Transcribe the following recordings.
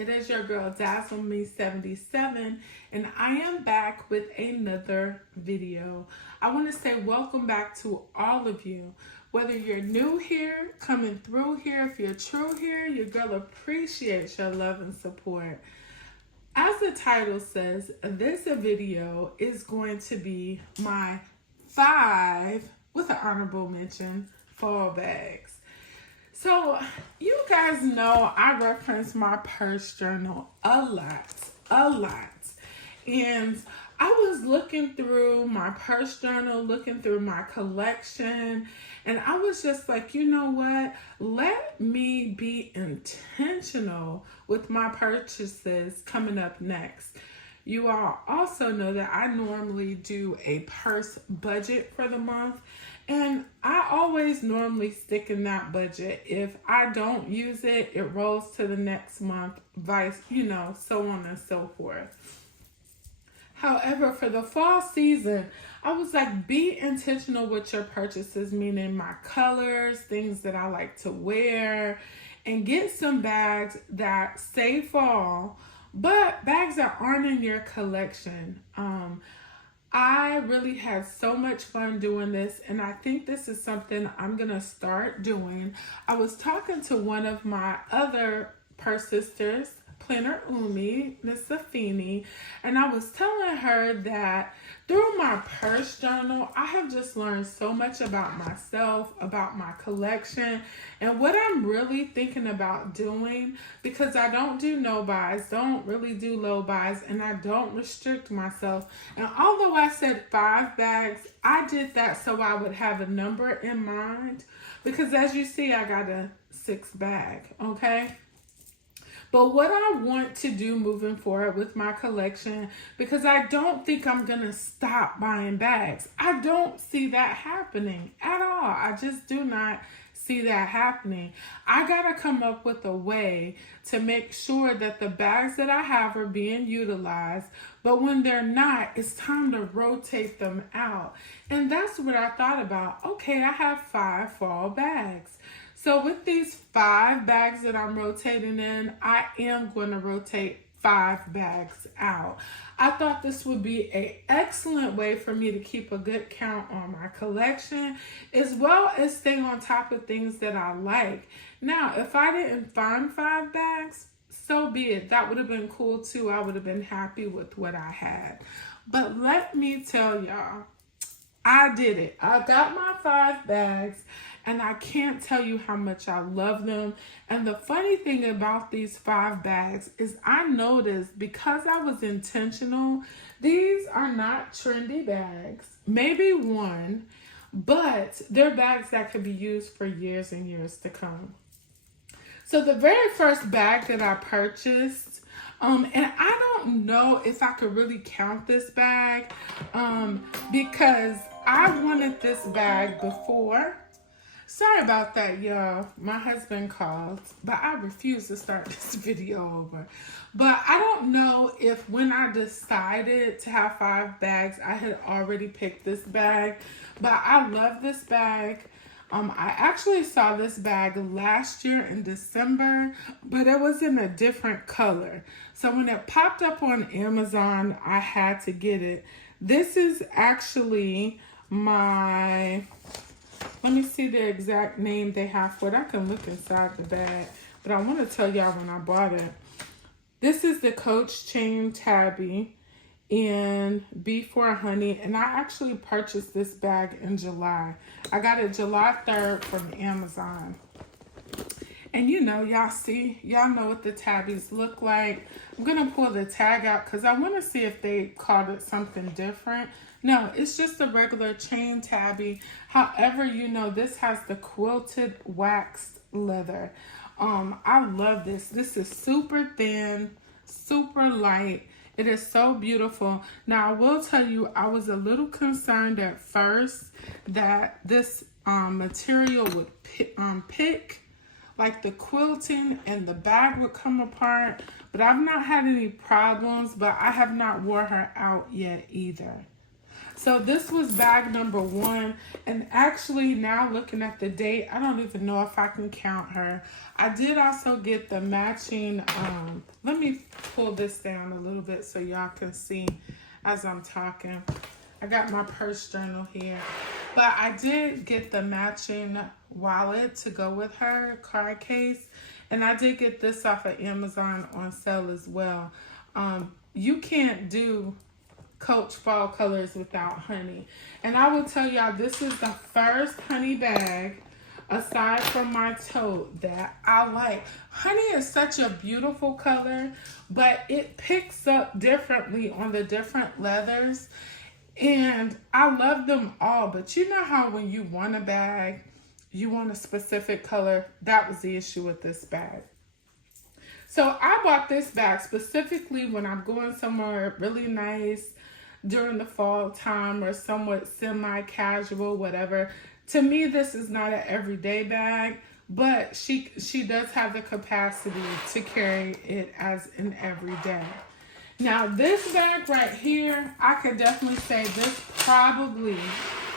It is your girl Dazzle Me 77, and I am back with another video. I want to say welcome back to all of you. Whether you're new here, coming through here, if you're true here, your girl appreciates your love and support. As the title says, this video is going to be my 5, with an honorable mention, fall bags. So, you guys know I reference my purse journal a lot. And I was looking through my purse journal, looking through my collection, and I was just like, you know what? Let me be intentional with my purchases coming up next. You all also know that I normally do a purse budget for the month, and I always normally stick in that budget. If I don't use it, it rolls to the next month, so on and so forth. However, for the fall season, I was like, be intentional with your purchases, meaning my colors, things that I like to wear, and get some bags that say fall, but bags that aren't in your collection. I really had so much fun doing this, and I think this is something I'm gonna start doing. I was talking to one of my other purse sisters, Planner Umi, Miss Safini, and I was telling her that through my purse journal, I have just learned so much about myself, about my collection, and what I'm really thinking about doing, because I don't do no buys, don't really do low buys, and I don't restrict myself. And although I said 5 bags, I did that so I would have a number in mind, because as you see, I got a 6 bag, okay? But what I want to do moving forward with my collection, because I don't think I'm going to stop buying bags. I don't see that happening at all. I just do not see that happening. I got to come up with a way to make sure that the bags that I have are being utilized, but when they're not, it's time to rotate them out. And that's what I thought about. Okay, I have 5 fall bags. So with these 5 bags that I'm rotating in, I am going to rotate 5 bags out. I thought this would be an excellent way for me to keep a good count on my collection, as well as stay on top of things that I like. Now, if I didn't find 5 bags, so be it. That would have been cool too. I would have been happy with what I had. But let me tell y'all, I did it. I got my 5 bags, and I can't tell you how much I love them. And the funny thing about these 5 bags is I noticed, because I was intentional, these are not trendy bags. Maybe one, but they're bags that could be used for years and years to come. So the very first bag that I purchased, and I don't know if I could really count this bag, because I wanted this bag before. Sorry about that, y'all. My husband called, but I refuse to start this video over. But I don't know if when I decided to have 5 bags, I had already picked this bag, but I love this bag. I actually saw this bag last year in December, but it was in a different color. So when it popped up on Amazon, I had to get it. This is actually my, let me see the exact name they have for it. I can look inside the bag, but I want to tell y'all when I bought it. This is the Coach Chain Tabby in B4 Honey, and I actually purchased this bag in July. I got it July 3rd from Amazon. And y'all know what the tabbies look like. I'm gonna pull the tag out because I want to see if they called it something different. No, it's just a regular chain tabby. However, this has the quilted waxed leather. I love this. This is super thin, super light. It is so beautiful. Now, I will tell you, I was a little concerned at first that this material would pick, like the quilting and the bag would come apart, but I've not had any problems, but I have not wore her out yet either. So this was bag number 1. And actually now looking at the date, I don't even know if I can count her. I did also get the matching, let me pull this down a little bit so y'all can see as I'm talking. I got my purse journal here. But I did get the matching wallet to go with her, card case. And I did get this off of Amazon on sale as well. You can't do Coach fall colors without honey. And I will tell y'all, this is the first honey bag, aside from my tote, that I like. Honey is such a beautiful color, but it picks up differently on the different leathers. And I love them all, but you know how when you want a bag, you want a specific color? That was the issue with this bag. So I bought this bag specifically when I'm going somewhere really nice during the fall time or somewhat semi-casual, whatever. To me, this is not an everyday bag, but she does have the capacity to carry it as an everyday. Now this bag right here, I could definitely say this probably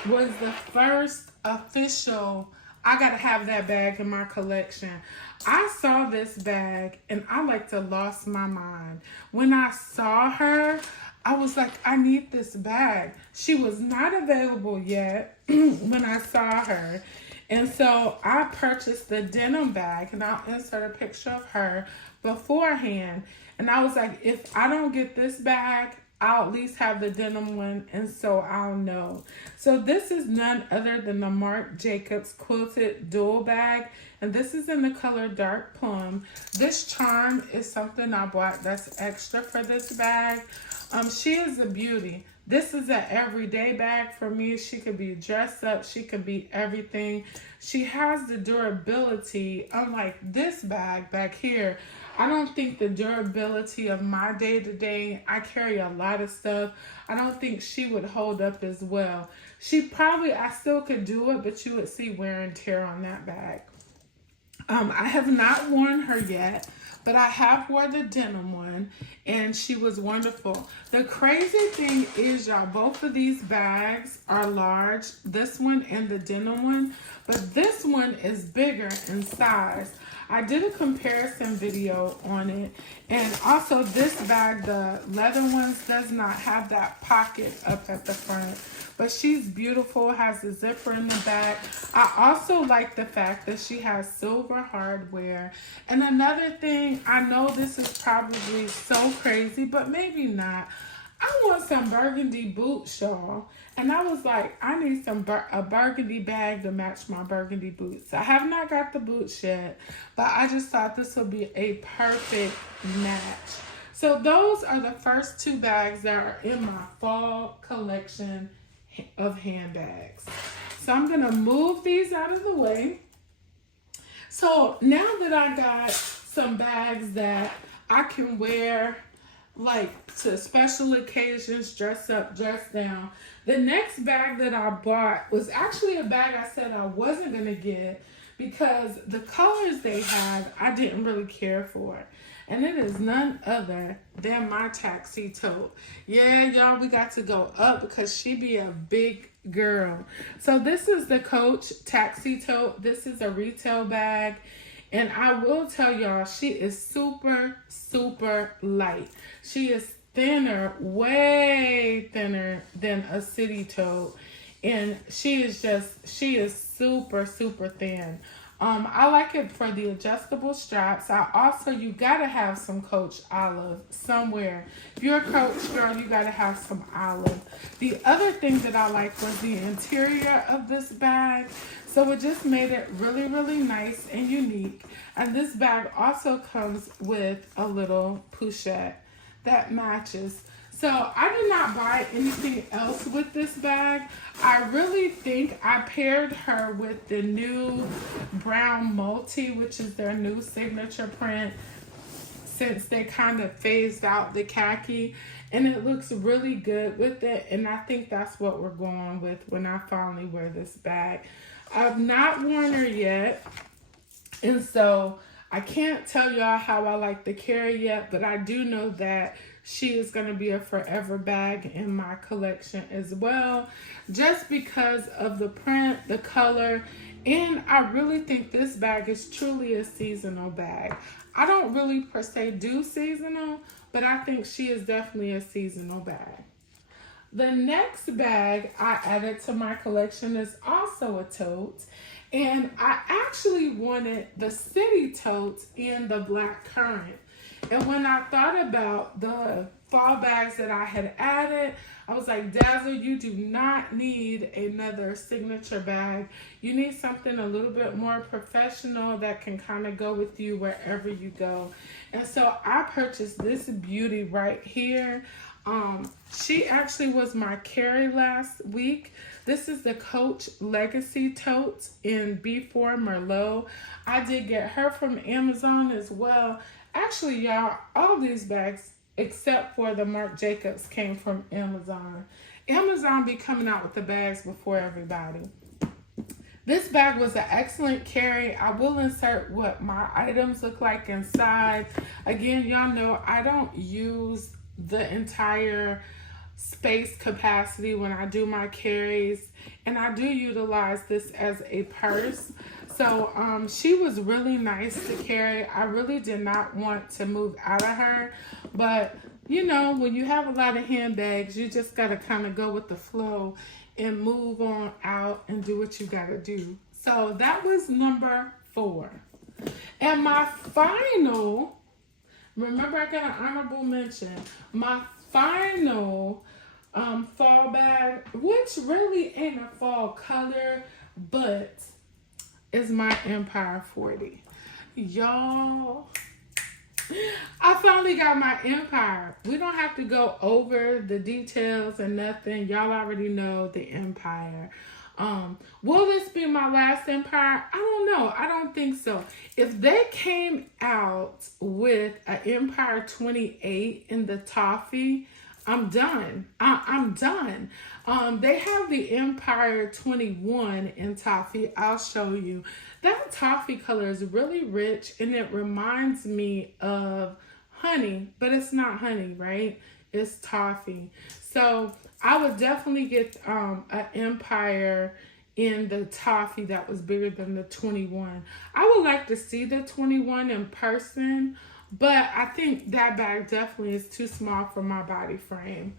was the first official, I gotta have that bag in my collection. I saw this bag and I like to lost my mind. When I saw her, I was like, I need this bag. She was not available yet when I saw her. And so I purchased the denim bag, and I'll insert a picture of her beforehand. And I was like, if I don't get this bag, I'll at least have the denim one, and so I'll know. So this is none other than the Marc Jacobs Quilted Dual Bag, and this is in the color Dark Plum. This charm is something I bought that's extra for this bag. She is a beauty. This is an everyday bag for me. She could be dressed up. She could be everything. She has the durability. Unlike this bag back here, I don't think the durability of my day-to-day, I carry a lot of stuff, I don't think she would hold up as well. I still could do it, but you would see wear and tear on that bag. I have not worn her yet, but I have worn the denim one, and she was wonderful. The crazy thing is, y'all, both of these bags are large, this one and the denim one, but this one is bigger in size. I did a comparison video on it, and also this bag, the leather ones, does not have that pocket up at the front. But she's beautiful, has a zipper in the back. I also like the fact that she has silver hardware. And another thing, I know this is probably so crazy, but maybe not. I want some burgundy boots, y'all. And I was like, I need a burgundy bag to match my burgundy boots. I have not got the boots yet, but I just thought this would be a perfect match. So those are the first 2 bags that are in my fall collection of handbags. So I'm gonna move these out of the way. So now that I got some bags that I can wear like to special occasions, dress up, dress down, the next bag that I bought was actually a bag I said I wasn't gonna get because the colors they had I didn't really care for. And it is none other than my taxi tote. Yeah, y'all, we got to go up because she be a big girl. So this is the Coach taxi tote. This is a retail bag. And I will tell y'all, she is super, super light. She is thinner, way thinner than a city tote. And she is super, super thin. I like it for the adjustable straps. You gotta have some Coach olive somewhere. If you're a Coach girl, you gotta have some olive. The other thing that I like was the interior of this bag. So it just made it really, really nice and unique. And this bag also comes with a little pochette that matches. So I did not buy anything else with this bag. I really think I paired her with the new brown multi, which is their new signature print, since they kind of phased out the khaki. And it looks really good with it. And I think that's what we're going with when I finally wear this bag. I've not worn her yet. And so I can't tell y'all how I like the carry yet, but I do know that she is going to be a forever bag in my collection as well, just because of the print, the color, and I really think this bag is truly a seasonal bag. I don't really per se do seasonal, but I think she is definitely a seasonal bag. The next bag I added to my collection is also a tote. And I actually wanted the city totes in the black currant. And when I thought about the fall bags that I had added, I was like, Dazzle, you do not need another signature bag. You need something a little bit more professional that can kind of go with you wherever you go. And so I purchased this beauty right here. She actually was my carry last week. This is the Coach Legacy Tote in B4 Merlot. I did get her from Amazon as well. Actually, y'all, all these bags, except for the Marc Jacobs, came from Amazon. Amazon be coming out with the bags before everybody. This bag was an excellent carry. I will insert what my items look like inside. Again, y'all know I don't use the entire space capacity when I do my carries, and I do utilize this as a purse. So she was really nice to carry. I really did not want to move out of her, but you know, when you have a lot of handbags, you just got to kind of go with the flow and move on out and do what you got to do. So that was number 4. And my final, remember I got an honorable mention, my final fall bag, which really ain't a fall color, but is my Empire 40. Y'all, I finally got my Empire. We don't have to go over the details and nothing. Y'all already know the Empire. Will this be my last Empire? I don't know. I don't think so. If they came out with an Empire 28 in the toffee, I'm done. I'm done. They have the Empire 21 in toffee. I'll show you. That toffee color is really rich, and it reminds me of honey, but it's not honey, right? It's toffee. So I would definitely get an Empire in the toffee that was bigger than the 21. I would like to see the 21 in person, but I think that bag definitely is too small for my body frame.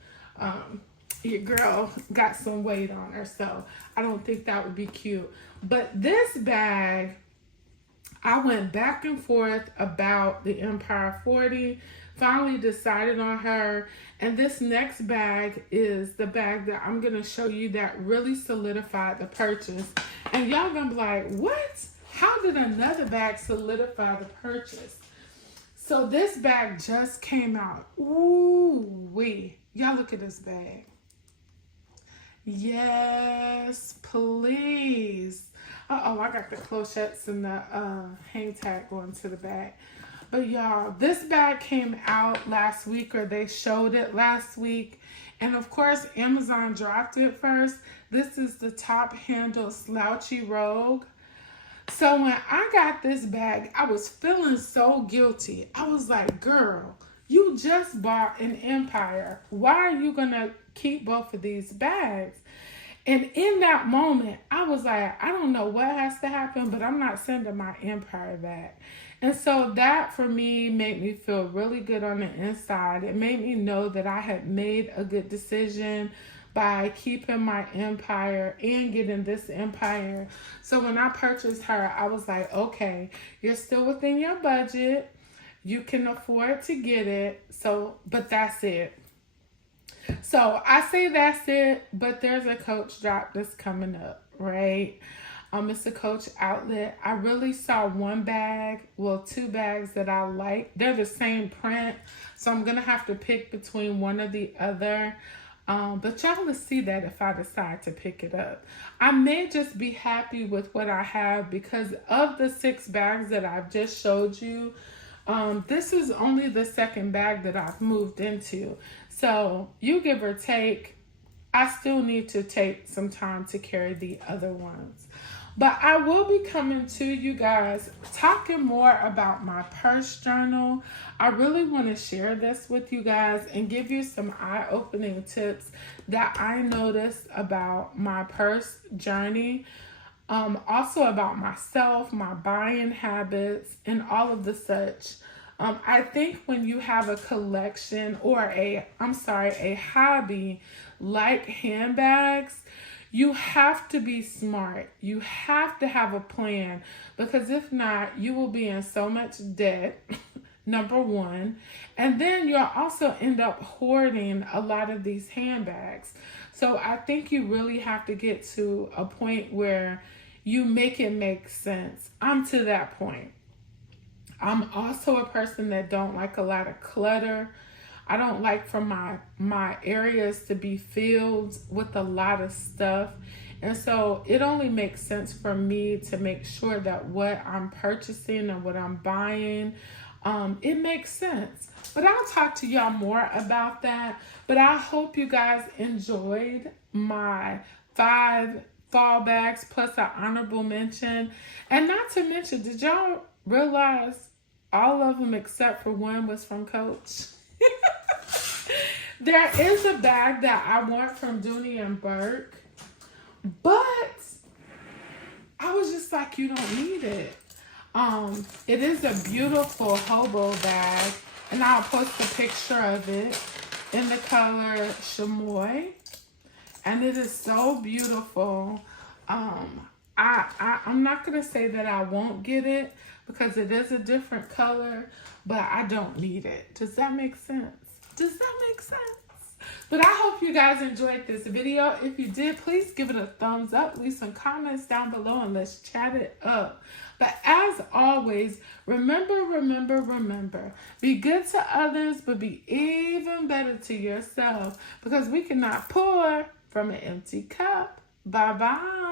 Your girl got some weight on her, so I don't think that would be cute. But this bag, I went back and forth about the Empire 40, finally decided on her. And this next bag is the bag that I'm going to show you that really solidified the purchase. And y'all going to be like, what? How did another bag solidify the purchase? So this bag just came out. Ooh-wee. Y'all look at this bag. Yes, please. Uh-oh, I got the clochettes and the hang tag going to the bag. But y'all, this bag came out last week, or they showed it last week. And of course, Amazon dropped it first. This is the top handle slouchy rogue. So when I got this bag, I was feeling so guilty. I was like, girl, you just bought an Empire. Why are you going to keep both of these bags? And in that moment, I was like, I don't know what has to happen, but I'm not sending my Empire back. And so that for me made me feel really good on the inside. It made me know that I had made a good decision by keeping my Empire and getting this Empire. So when I purchased her, I was like, okay, you're still within your budget. You can afford to get it. So, but that's it. So I say that's it, but there's a Coach drop that's coming up, right? It's a Coach outlet. I really saw one bag, well, 2 bags that I like. They're the same print, so I'm going to have to pick between one or the other. But y'all will see that if I decide to pick it up. I may just be happy with what I have because of the 6 bags that I've just showed you. This is only the second bag that I've moved into. So you give or take, I still need to take some time to carry the other ones. But I will be coming to you guys talking more about my purse journal. I really want to share this with you guys and give you some eye-opening tips that I noticed about my purse journey. Also about myself, my buying habits, and all of the such. I think when you have a collection or a hobby like handbags, you have to be smart. You have to have a plan, because if not, you will be in so much debt, number one. And then you'll also end up hoarding a lot of these handbags. So I think you really have to get to a point where you make it make sense. I'm to that point. I'm also a person that don't like a lot of clutter. I don't like for my areas to be filled with a lot of stuff. And so it only makes sense for me to make sure that what I'm purchasing and what I'm buying, it makes sense. But I'll talk to y'all more about that. But I hope you guys enjoyed my 5 fall bags plus an honorable mention. And not to mention, did y'all realize all of them except for one was from Coach? There is a bag that I want from Dooney and Burke, but I was just like, you don't need it. It is a beautiful hobo bag, and I'll post a picture of it in the color chamois, and it is so beautiful. I'm not gonna say that I won't get it because it is a different color, but I don't need it. Does that make sense? Does that make sense? But I hope you guys enjoyed this video. If you did, please give it a thumbs up. Leave some comments down below and let's chat it up. But as always, remember, be good to others, but be even better to yourself, because we cannot pour from an empty cup. Bye-bye.